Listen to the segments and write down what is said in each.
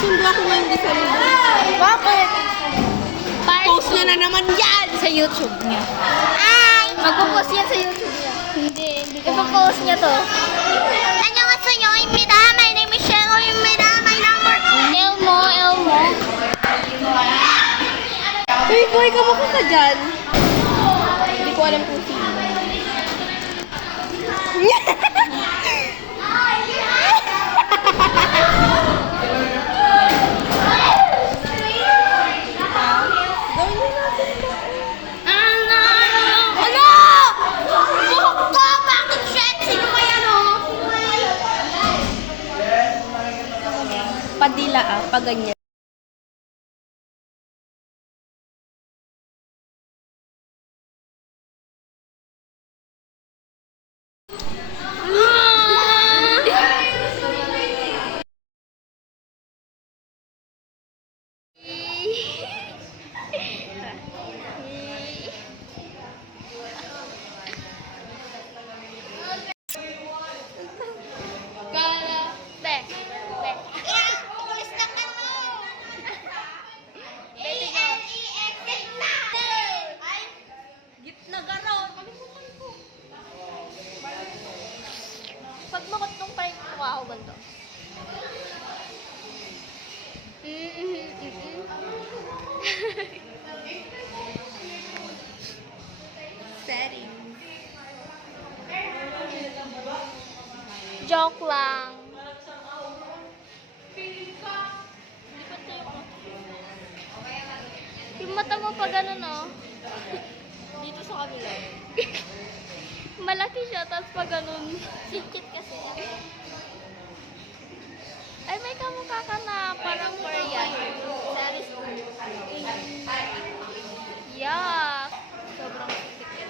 Magsusundo ako ngayong December. Bakit? Post niya na naman yan! Sa YouTube niya. Ay! Magpo-post yan sa YouTube niya. Hindi ipo-post niya to. 안녕하세요입니다. My name is Cheryl.입니다. My number. Elmo. Uy, boy, kamusta ka dyan? Hindi ko alam kung sino. Gawin na natin ito. Ano? Buhok ko! Bakit shit? Sino ba yan, oh? Padila pag ganyan. Umalis na ka, no? E-N-E-X na! Ay, gitna garon. Kalimutan ko. Pag makot nung parang ako ganito. Setting. Joke lang. Yung mata mo pa gano'n, oh. Dito sa kabila. Malaki siya, tapos pa gano'n. Sikit kasi. Ay, may kamukha ka na parang Korean. Yuck! Sobrang sikit.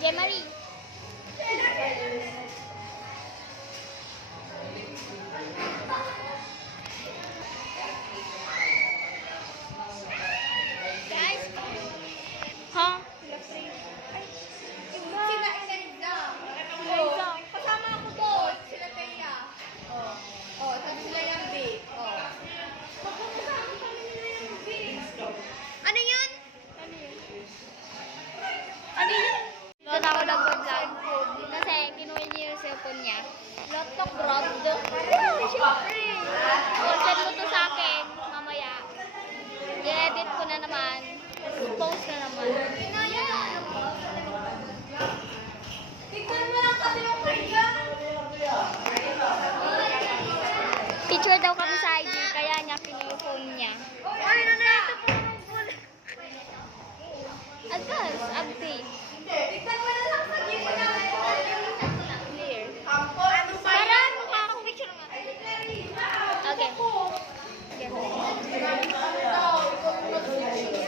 Jemari. Guys, Ha? sila Eliza. Kasama ako doon. Sila Teya. Oh, sabi sila yung B. Oh. Ano yun? Ano yun? Doon ako nag-vlog. Kasi kinuha niya yung cellphone niya. Laptop, Rob. Siyempre. Send mo to sa akin. Mamaya. I-edit ko na naman. Post na naman. Tignan mo lang kasi yung kaya. Picture daw kami sa IG. Kaya niya kinuha yung phone niya. Ay, ito po. Advance. Update. Tignan mo na lang sa gift na. Clear. Ano ba Para yan? mukha akong picture nga. Okay. Sa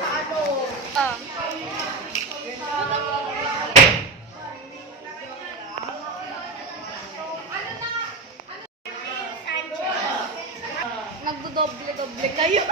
ano? Oh. Nagdodoble-doble kayo.